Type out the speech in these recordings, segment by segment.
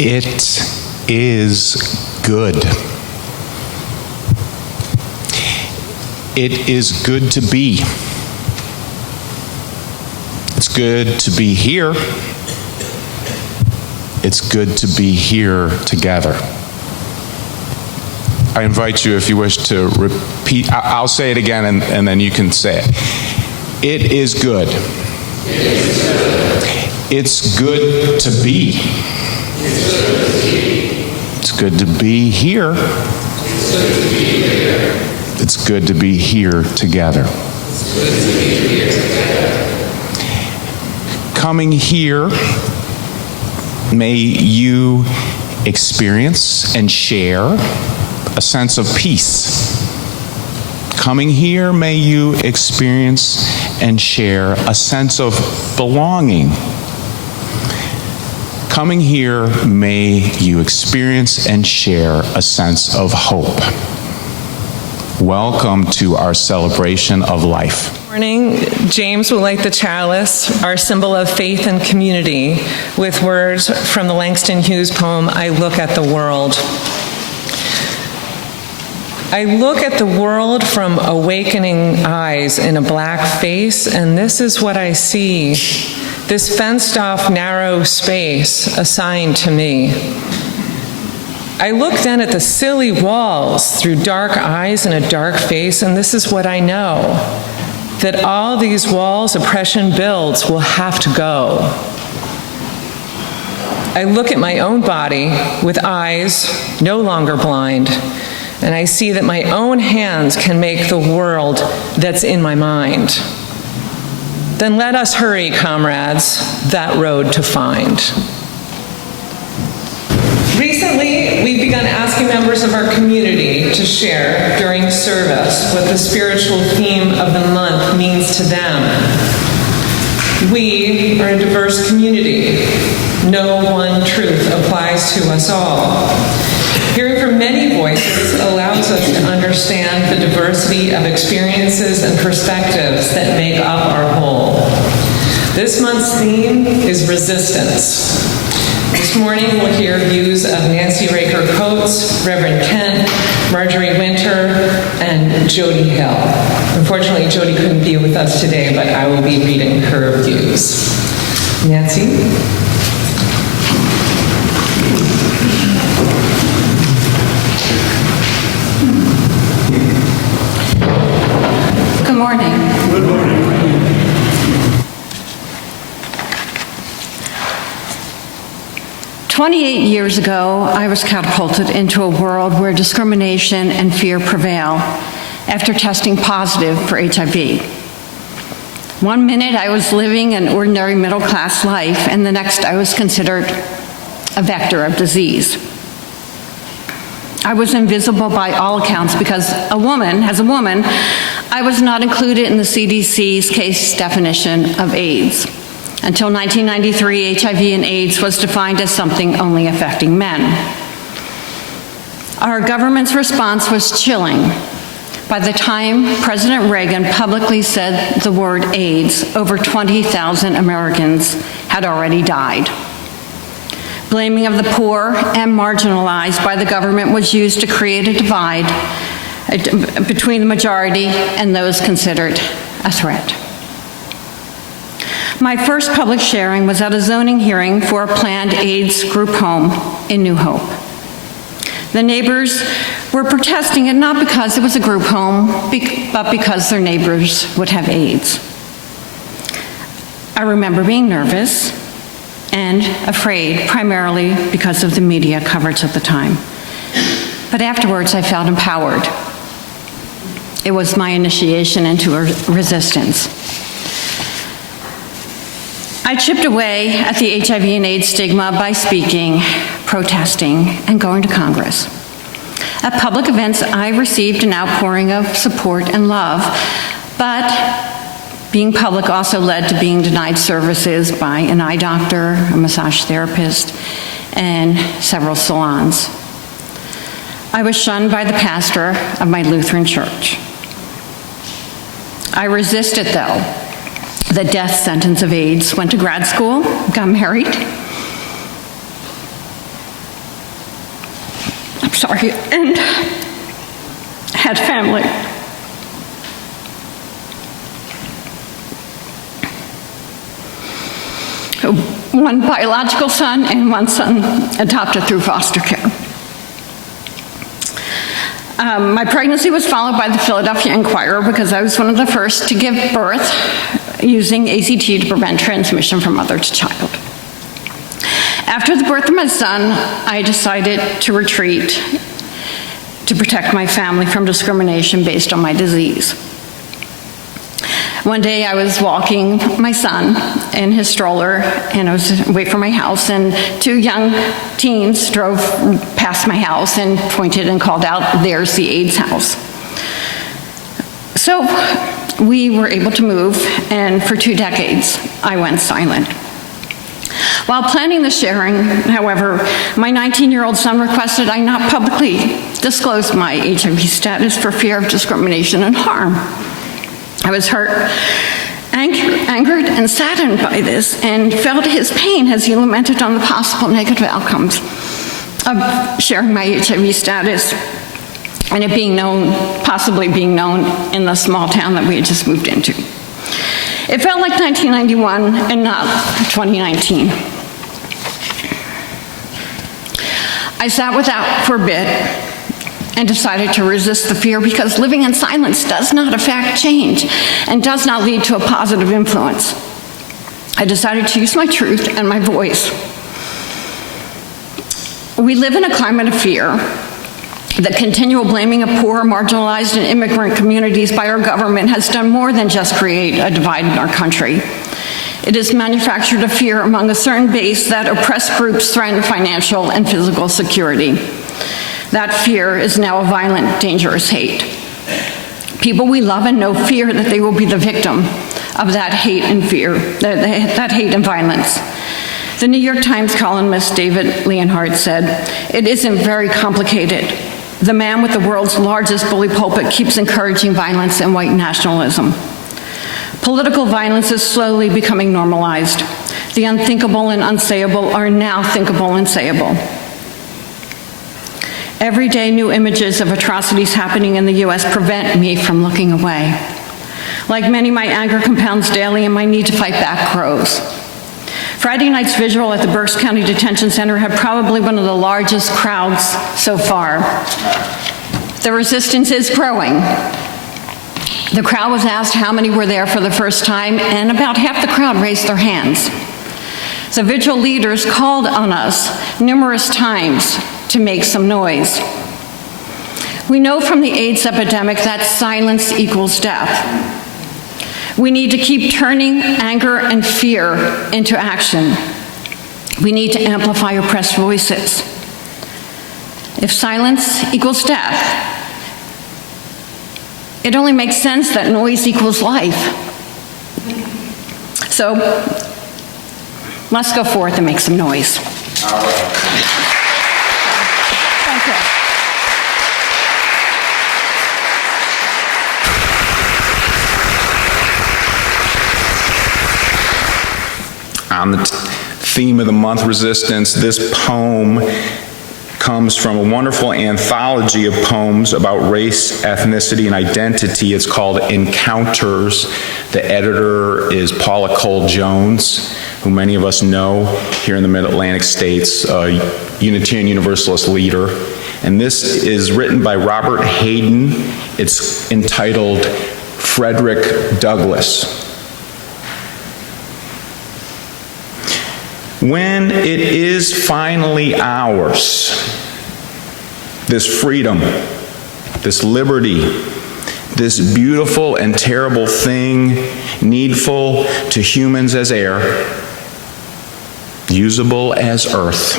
It is good. It is good to be. It's good to be here. It's good to be here together. I invite you, if you wish to repeat, I'll say it again and then you can say it. It is good. It is good. It's good to be. It's good to be here. It's good to be here together. Coming here, may you experience and share a sense of peace. Coming here, may you experience and share a sense of belonging. Coming here, may you experience and share a sense of hope. Welcome to our celebration of life. Morning, James will light the chalice, our symbol of faith and community, with words from the Langston Hughes poem, I Look at the World. I look at the world from awakening eyes in a black face, and this is what I see. This fenced-off narrow space assigned to me. I look then at the silly walls through dark eyes and a dark face, and this is what I know, that all these walls oppression builds will have to go. I look at my own body with eyes no longer blind, and I see that my own hands can make the world that's in my mind. Then let us hurry, comrades, that road to find. Recently, we've begun asking members of our community to share during service what the spiritual theme of the month means to them. We are a diverse community. No one truth applies to us all. Hearing from many voices allows us to understand the diversity of experiences and perspectives that make up our whole. This month's theme is resistance. This morning we'll hear views of Nancy Roeker-Coates, Reverend Kent, Marjorie Winther, and Jody Hill. Unfortunately, Jody couldn't be with us today, but I will be reading her views. Nancy? Good morning. Good morning. 28 years ago, I was catapulted into a world where discrimination and fear prevail after testing positive for HIV. One minute I was living an ordinary middle-class life, and the next I was considered a vector of disease. I was invisible by all accounts because as a woman, I was not included in the CDC's case definition of AIDS. Until 1993, HIV and AIDS was defined as something only affecting men. Our government's response was chilling. By the time President Reagan publicly said the word AIDS, over 20,000 Americans had already died. Blaming of the poor and marginalized by the government was used to create a divide between the majority and those considered a threat. My first public sharing was at a zoning hearing for a planned AIDS group home in New Hope. The neighbors were protesting it not because it was a group home, but because their neighbors would have AIDS. I remember being nervous and afraid, primarily because of the media coverage at the time. But afterwards, I felt empowered. It was my initiation into a resistance. I chipped away at the HIV and AIDS stigma by speaking, protesting, and going to Congress. At public events, I received an outpouring of support and love, but being public also led to being denied services by an eye doctor, a massage therapist, and several salons. I was shunned by the pastor of my Lutheran church. I resisted, though, the death sentence of AIDS, went to grad school, got married. and had family. One biological son and one son adopted through foster care. My pregnancy was followed by the Philadelphia Inquirer because I was one of the first to give birth using ACT to prevent transmission from mother to child. After the birth of my son, I decided to retreat to protect my family from discrimination based on my disease. One day I was walking my son in his stroller, and I was away from my house, and two young teens drove past my house and pointed and called out, "There's the AIDS house." So we were able to move, and for 2 decades, I went silent. While planning the sharing, however, my 19-year-old son requested I not publicly disclose my HIV status for fear of discrimination and harm. I was hurt, angered, and saddened by this, and felt his pain as he lamented on the possible negative outcomes of sharing my HIV status and it being known, possibly being known in the small town that we had just moved into. It felt like 1991 and not 2019. I sat with that for a bit and decided to resist the fear because living in silence does not affect change and does not lead to a positive influence. I decided to use my truth and my voice. We live in a climate of fear. The continual blaming of poor, marginalized, and immigrant communities by our government has done more than just create a divide in our country. It has manufactured a fear among a certain base that oppressed groups threaten financial and physical security. That fear is now a violent, dangerous hate. People we love and know fear that they will be the victim of that hate and fear, that hate and violence. The New York Times columnist David Leonhardt said, "It isn't very complicated. The man with the world's largest bully pulpit keeps encouraging violence and white nationalism. Political violence is slowly becoming normalized. The unthinkable and unsayable are now thinkable and sayable. Every day, new images of atrocities happening in the U.S. prevent me from looking away. Like many, my anger compounds daily and my need to fight back grows. Friday night's vigil at the Berks County Detention Center had probably one of the largest crowds so far. The resistance is growing. The crowd was asked how many were there for the first time, and about half the crowd raised their hands. The vigil leaders called on us numerous times to make some noise. We know from the AIDS epidemic that silence equals death. We need to keep turning anger and fear into action. We need to amplify oppressed voices. If silence equals death, it only makes sense that noise equals life. So let's go forth and make some noise. Thank you. On the theme of the month, resistance, this poem comes from a wonderful anthology of poems about race, ethnicity, and identity. It's called Encounters. The editor is Paula Cole-Jones, who many of us know here in the Mid-Atlantic states, a Unitarian Universalist leader. And this is written by Robert Hayden. It's entitled Frederick Douglass. When it is finally ours, this freedom, this liberty, this beautiful and terrible thing, needful to humans as air, usable as earth,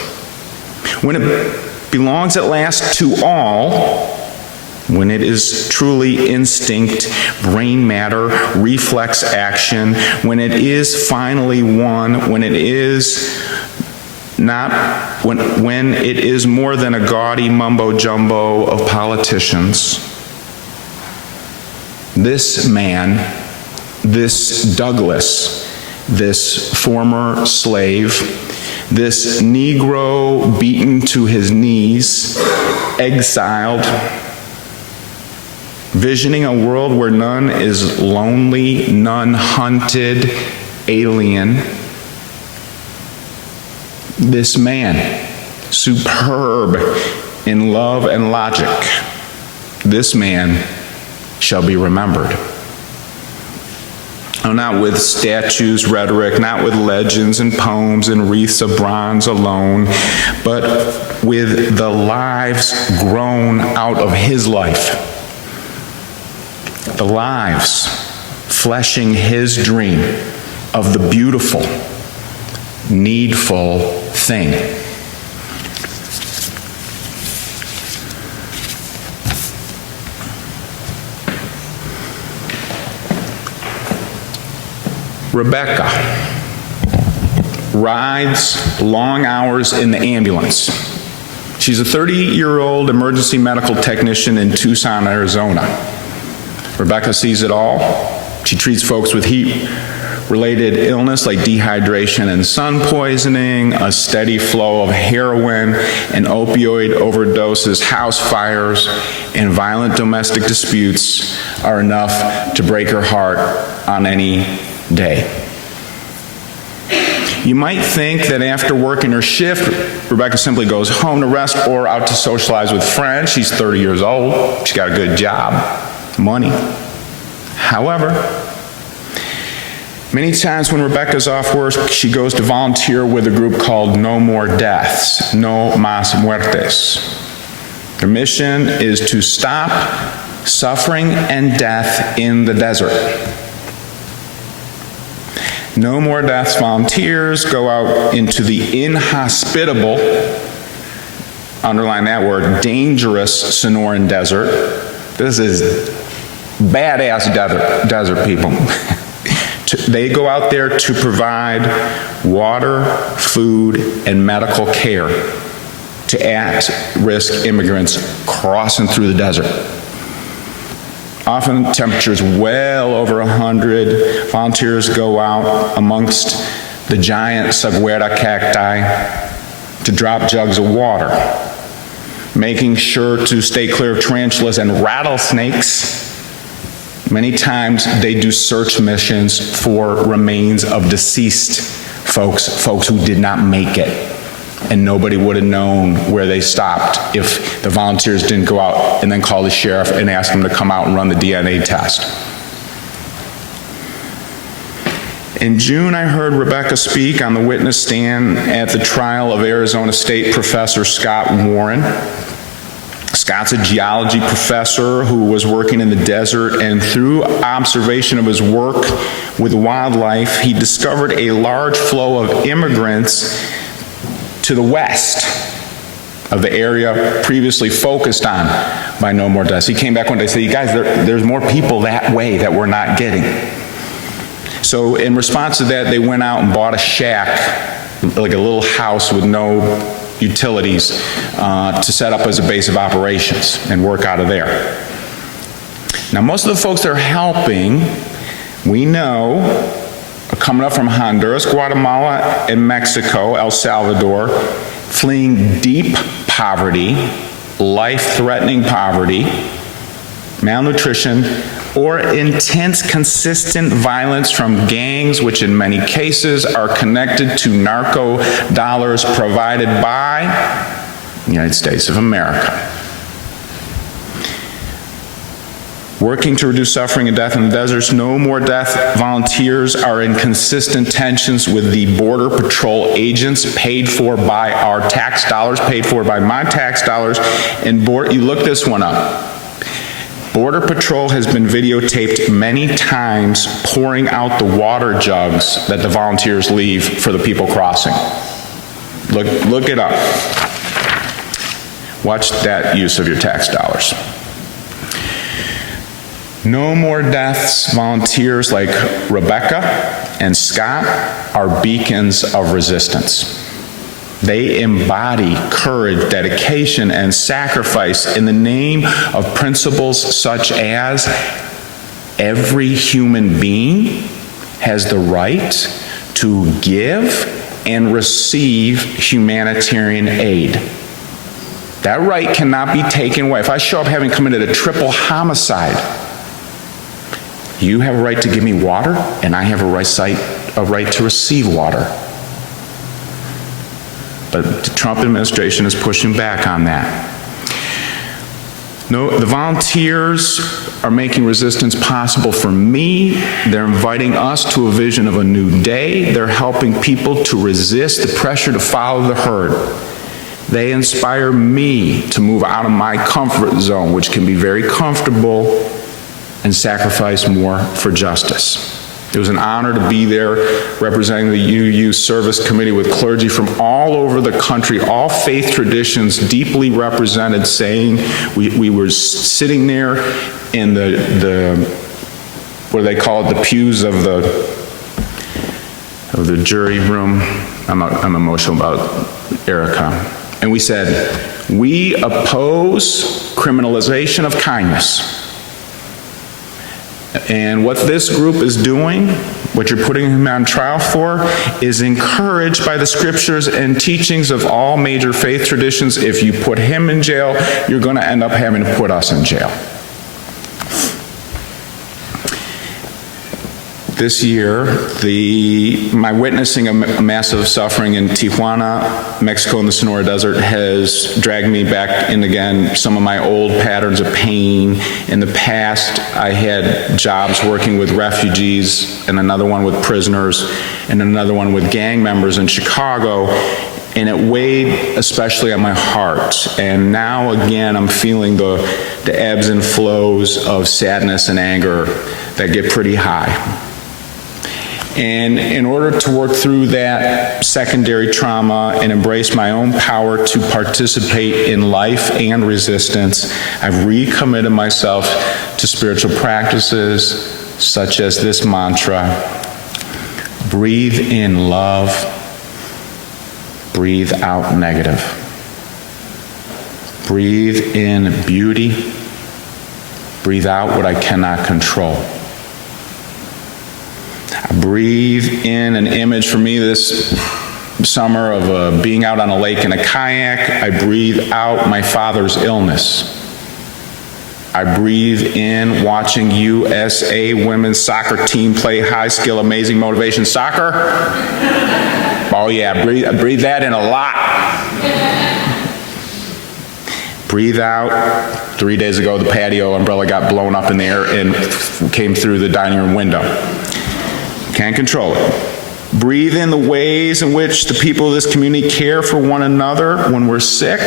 when it belongs at last to all, when it is truly instinct, brain matter, reflex action, when it is finally one, when it is not, when it is more than a gaudy mumbo-jumbo of politicians, this man, this Douglass, this former slave, This Negro beaten to his knees, exiled, visioning a world where none is lonely, none hunted, alien. This man, superb in love and logic, this man shall be remembered. Oh, not with statues, rhetoric, not with legends and poems and wreaths of bronze alone, but with the lives grown out of his life. The lives fleshing his dream of the beautiful, needful thing. Rebecca rides long hours in the ambulance. She's a 30-year-old emergency medical technician in Tucson, Arizona. Rebecca sees it all. She treats folks with heat-related illness like dehydration and sun poisoning, a steady flow of heroin and opioid overdoses, house fires, and violent domestic disputes are enough to break her heart on any day. You might think that after working her shift, Rebecca simply goes home to rest or out to socialize with friends. She's 30 years old. She's got a good job, money. However, many times when Rebecca's off work, she goes to volunteer with a group called No More Deaths, No Más Muertes. Their mission is to stop suffering and death in the desert. No More Deaths volunteers go out into the inhospitable, underline that word, dangerous Sonoran Desert. This is badass desert people. They go out there to provide water, food, and medical care to at-risk immigrants crossing through the desert. Often temperatures well over 100. Volunteers go out amongst the giant saguaro cacti to drop jugs of water, making sure to stay clear of tarantulas and rattlesnakes. Many times they do search missions for remains of deceased folks who did not make it. And nobody would have known where they stopped if the volunteers didn't go out and then call the sheriff and ask them to come out and run the DNA test. In June, I heard Rebecca speak on the witness stand at the trial of Arizona State professor Scott Warren. Scott's a geology professor who was working in the desert, and through observation of his work with wildlife, he discovered a large flow of immigrants to the west of the area previously focused on by No More Deaths. He came back one day and said, "You guys, there's more people that way that we're not getting." So in response to that, they went out and bought a shack, like a little house with no utilities, to set up as a base of operations and work out of there. Now, most of the folks they're helping, we know, coming up from Honduras, Guatemala, and Mexico, El Salvador, fleeing deep poverty, life-threatening poverty, malnutrition, or intense, consistent violence from gangs, which in many cases are connected to narco dollars provided by the United States of America. Working to reduce suffering and death in the deserts, No More Death volunteers are in consistent tensions with the Border Patrol agents paid for by our tax dollars, paid for by my tax dollars, and you look this one up. Border Patrol has been videotaped many times pouring out the water jugs that the volunteers leave for the people crossing. Look it up. Watch that use of your tax dollars. No More Deaths volunteers like Rebecca and Scott are beacons of resistance. They embody courage, dedication, and sacrifice in the name of principles such as every human being has the right to give and receive humanitarian aid. That right cannot be taken away. If I show up having committed a triple homicide, you have a right to give me water, and I have a right to receive water. But the Trump administration is pushing back on that. No, the volunteers are making resistance possible for me. They're inviting us to a vision of a new day. They're helping people to resist the pressure to follow the herd. They inspire me to move out of my comfort zone, which can be very comfortable, and sacrifice more for justice. It was an honor to be there representing the UU Service Committee with clergy from all over the country, all faith traditions deeply represented, saying we were sitting there in the what do they call it, the pews of the jury room. I'm emotional about Erica. And we said, we oppose criminalization of kindness. And what this group is doing, what you're putting him on trial for, is encouraged by the scriptures and teachings of all major faith traditions. If you put him in jail, you're going to end up having to put us in jail. This year, my witnessing of massive suffering in Tijuana, Mexico, and the Sonora Desert has dragged me back in again some of my old patterns of pain. In the past, I had jobs working with refugees, and another one with prisoners, and another one with gang members in Chicago, and it weighed especially on my heart. And now again, I'm feeling the ebbs and flows of sadness and anger that get pretty high. And in order to work through that secondary trauma and embrace my own power to participate in life and resistance, I've recommitted myself to spiritual practices such as this mantra: breathe in love, breathe out negative. Breathe in beauty, breathe out what I cannot control. I breathe in an image for me this summer of being out on a lake in a kayak. I breathe out my father's illness. I breathe in watching USA women's soccer team play high-skill, amazing motivation soccer. Oh yeah, breathe that in a lot. Breathe out. 3 days ago, the patio umbrella got blown up in the air and came through the dining room window. Can't control it. Breathe in the ways in which the people of this community care for one another when we're sick,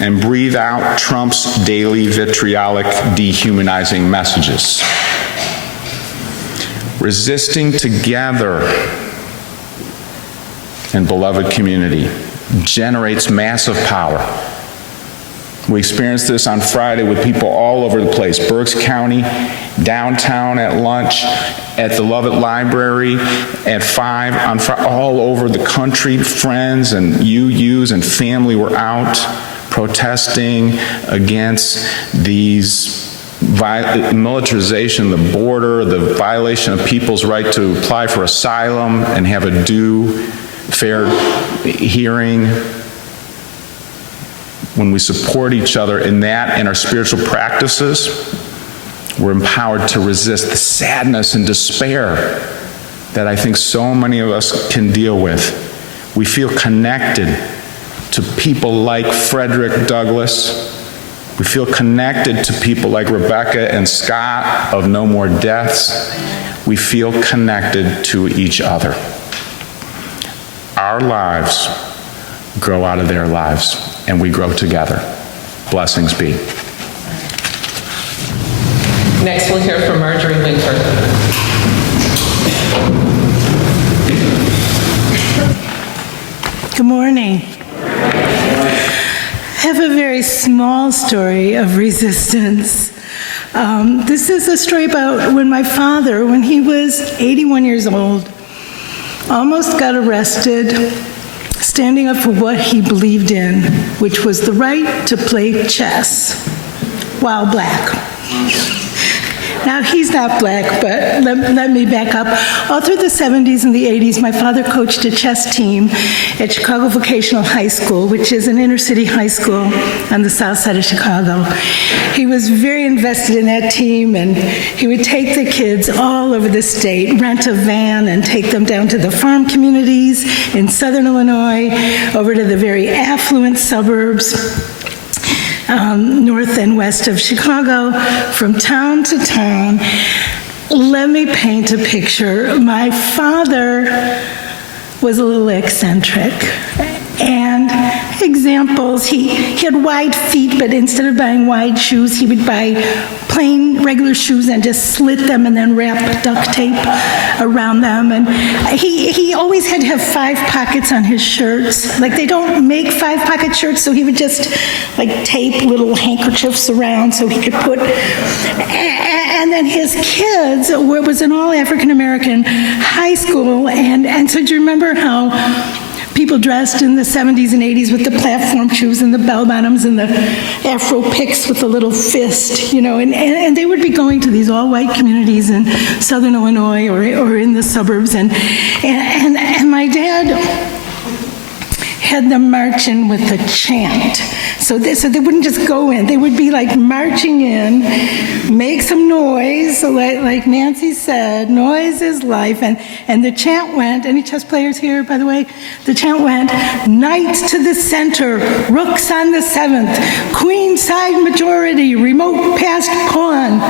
and breathe out Trump's daily vitriolic, dehumanizing messages. Resisting together in beloved community generates massive power. We experienced this on Friday with people all over the place. Berks County, downtown at lunch, at the Lovett Library, at 5 on Friday, all over the country. Friends and UUs and family were out protesting against these militarization of the border, the violation of people's right to apply for asylum and have a due, fair hearing. When we support each other in that and our spiritual practices, we're empowered to resist the sadness and despair that I think so many of us can deal with. We feel connected to people like Frederick Douglass. We feel connected to people like Rebecca and Scott of No More Deaths. We feel connected to each other. Our lives grow out of their lives, and we grow together. Blessings be. Next, we'll hear from Marjorie Winther. Good morning. I have a very small story of resistance. This is a story about when my father, when he was 81 years old, almost got arrested standing up for what he believed in, which was the right to play chess while black. Now, he's not black, but let me back up. All through the 70s and the 80s, my father coached a chess team at Chicago Vocational High School, which is an inner-city high school on the south side of Chicago. He was very invested in that team, and he would take the kids all over the state, rent a van, and take them down to the farm communities in southern Illinois, over to the very affluent suburbs, north and west of Chicago, from town to town. Let me paint a picture. My father was a little eccentric. And examples, he had wide feet, but instead of buying wide shoes, he would buy plain, regular shoes and just slit them and then wrap duct tape around them. And he always had to have 5 pockets on his shirts. Like, they don't make 5-pocket shirts, so he would just, like, tape little handkerchiefs around so he could put... And then his kids, it was an all-African-American high school, and so do you remember how people dressed in the 70s and 80s with the platform shoes and the bell-bottoms and the afro picks with the little fist, and they would be going to these all-white communities in southern Illinois or in the suburbs, and my dad had them march in with a chant. So they wouldn't just go in. They would be like marching in, make some noise, like Nancy said, noise is life. And the chant went, any chess players here, by the way? The chant went, knights to the center, rooks on the 7th, queen side majority, remote past pawn.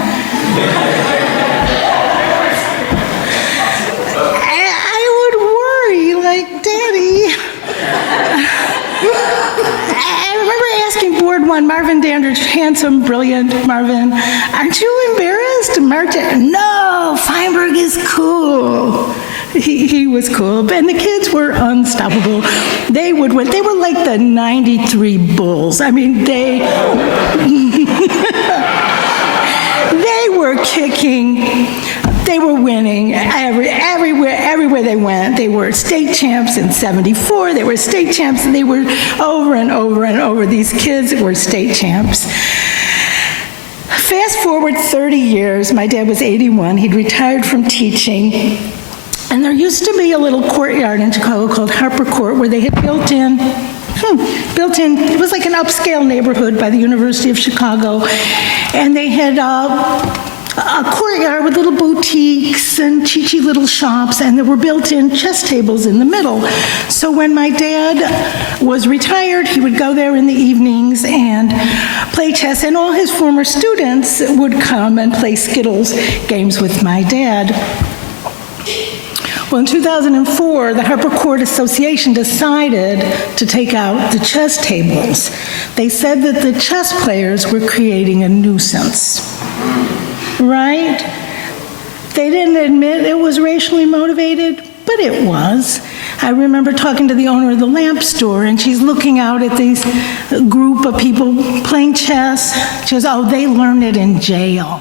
I would worry, like, Daddy. I remember asking Board 1, Marvin Dandridge, handsome, brilliant Marvin, aren't you embarrassed? Martin, no, Feinberg is cool. He was cool, and the kids were unstoppable. They would win. They were like the 93 Bulls. I mean, they were kicking. They were winning everywhere they went. They were state champs in '74. They were state champs, and they were over and over and over. These kids were state champs. Fast forward 30 years, my dad was 81. He'd retired from teaching. And there used to be a little courtyard in Chicago called Harper Court where they had built in, it was like an upscale neighborhood by the University of Chicago. And they had a courtyard with little boutiques and cheechy little shops, and there were built-in chess tables in the middle. So when my dad was retired, he would go there in the evenings and play chess, and all his former students would come and play Skittles games with my dad. Well, in 2004, the Harper Court Association decided to take out the chess tables. They said that the chess players were creating a nuisance. Right? They didn't admit it was racially motivated, but it was. I remember talking to the owner of the lamp store, and she's looking out at these group of people playing chess. She goes, oh, they learned it in jail.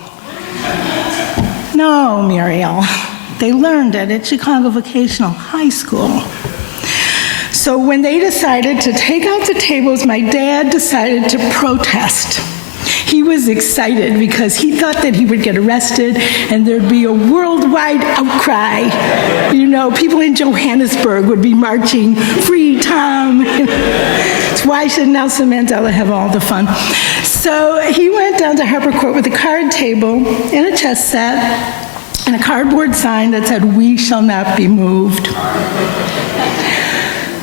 No, Muriel. They learned it at Chicago Vocational High School. So when they decided to take out the tables, my dad decided to protest. He was excited because he thought that he would get arrested and there'd be a worldwide outcry. People in Johannesburg would be marching, free Tom. Why should Nelson Mandela have all the fun? So he went down to Harper Court with a card table and a chess set and a cardboard sign that said, "We shall not be moved."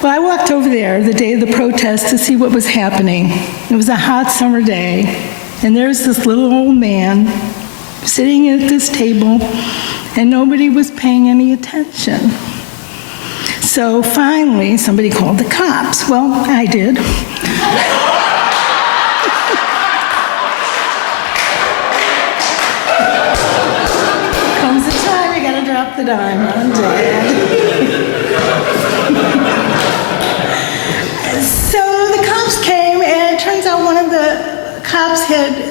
Well, I walked over there the day of the protest to see what was happening. It was a hot summer day, and there's this little old man sitting at this table, and nobody was paying any attention. So finally, somebody called the cops. Well, I did. Comes the time you gotta drop the dime on Dad. So the cops came, and it turns out one of the cops had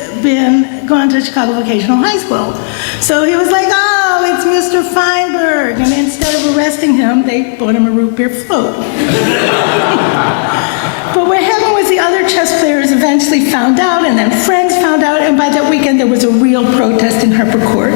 gone to Chicago Vocational High School. So he was like, oh, it's Mr. Feinberg. And instead of arresting him, they bought him a root beer float. But what happened was the other chess players eventually found out, and then friends found found out, and by that weekend there was a real protest in Harper Court.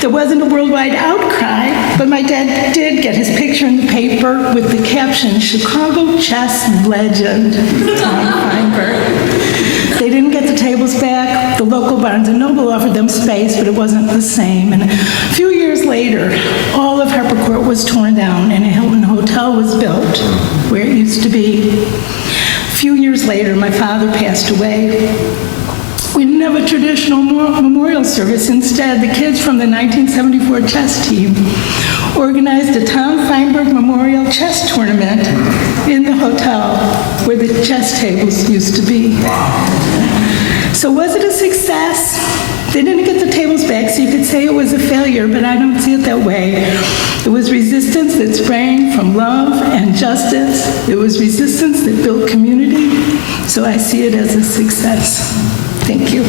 There wasn't a worldwide outcry, but my dad did get his picture in the paper with the caption, "Chicago chess legend, Tom Feinberg." They didn't get the tables back. The local Barnes & Noble offered them space, but it wasn't the same. And a few years later, all of Harper Court was torn down and a Hilton Hotel was built where it used to be. A few years later, my father passed away. We didn't have a traditional memorial service. Instead, the kids from the 1974 chess team organized a Tom Feinberg Memorial Chess Tournament in the hotel where the chess tables used to be. So was it a success? They didn't get the tables back, so you could say it was a failure, but I don't see it that way. It was resistance that sprang from love and justice. It was resistance that built community, so I see it as a success. Thank you.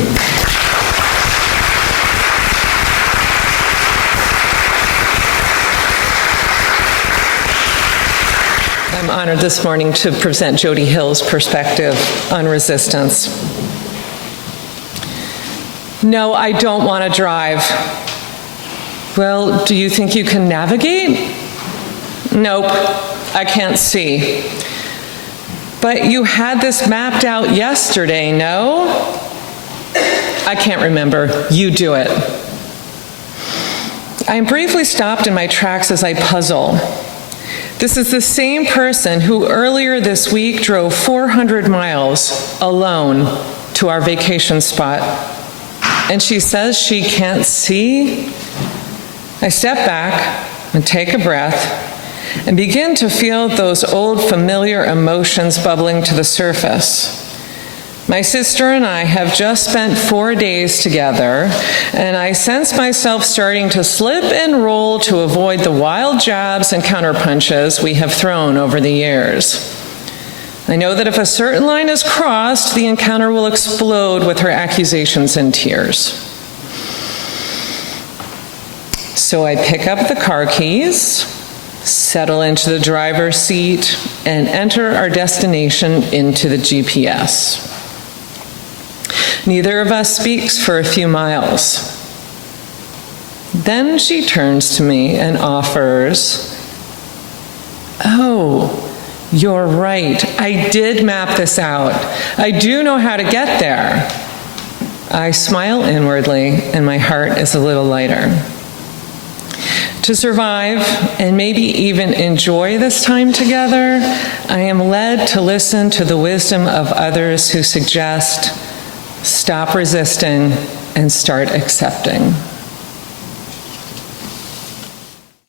I'm honored this morning to present Jody Hill's perspective on resistance. No, I don't want to drive. Well, do you think you can navigate? Nope, I can't see. But you had this mapped out yesterday, no? I can't remember. You do it. I am briefly stopped in my tracks as I puzzle. This is the same person who earlier this week drove 400 miles alone to our vacation spot. And she says she can't see? I step back and take a breath and begin to feel those old familiar emotions bubbling to the surface. My sister and I have just spent 4 days together, and I sense myself starting to slip and roll to avoid the wild jabs and counterpunches we have thrown over the years. I know that if a certain line is crossed, the encounter will explode with her accusations and tears. So I pick up the car keys, settle into the driver's seat, and enter our destination into the GPS. Neither of us speaks for a few miles. Then she turns to me and offers, "Oh, you're right. I did map this out. I do know how to get there." I smile inwardly, and my heart is a little lighter. To survive and maybe even enjoy this time together, I am led to listen to the wisdom of others who suggest, stop resisting and start accepting.